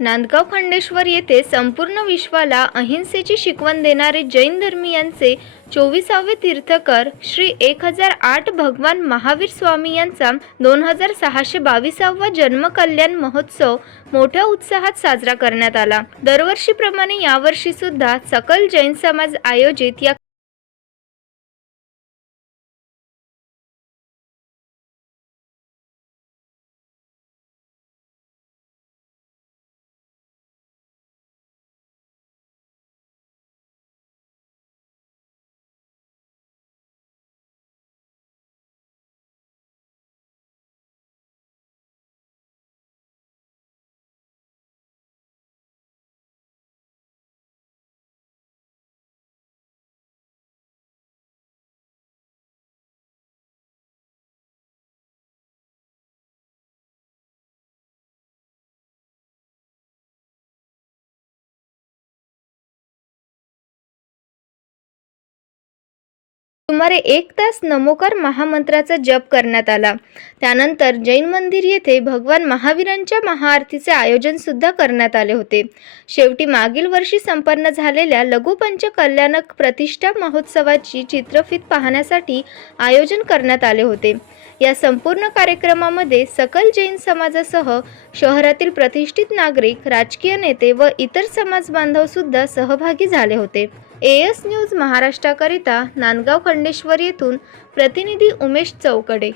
नांदगाव खंडेश्वर येथे संपूर्ण विश्वाला अहिंसेची शिकवण देणारे जैन धर्मीयांचे 24वे तीर्थकर श्री 1008 भगवान महावीर स्वामी यांचा 2622वा जन्मकल्याण महोत्सव मोठ्या उत्साहात साजरा करण्यात आला। दरवर्षीप्रमाणे यावर्षी सुद्धा सकल जैन समाज आयोजित या सुमारे 1 तास नमोकार महामंत्राचा जप करण्यात आला। त्यानंतर जैन मंदिर येथे भगवान महावीरांच्या महाआरतीचे आयोजन सुद्धा करण्यात आले होते। शेवटी मागील वर्षी संपन्न झालेल्या लघुपंच कल्याणक प्रतिष्ठा महोत्सवाची चित्रफित पाहण्यासाठी आयोजन करण्यात आले होते। या संपूर्ण कार्यक्रमामध्ये सकल जैन समाजासह शहरातील प्रतिष्ठित नागरिक, राजकीय नेते व इतर समाज बांधव सुद्धा सहभागी झाले होते। एएस न्यूज महाराष्ट्राकरिता नांदगाव खंडेश्वर येथून प्रतिनिधी उमेश चौकडे।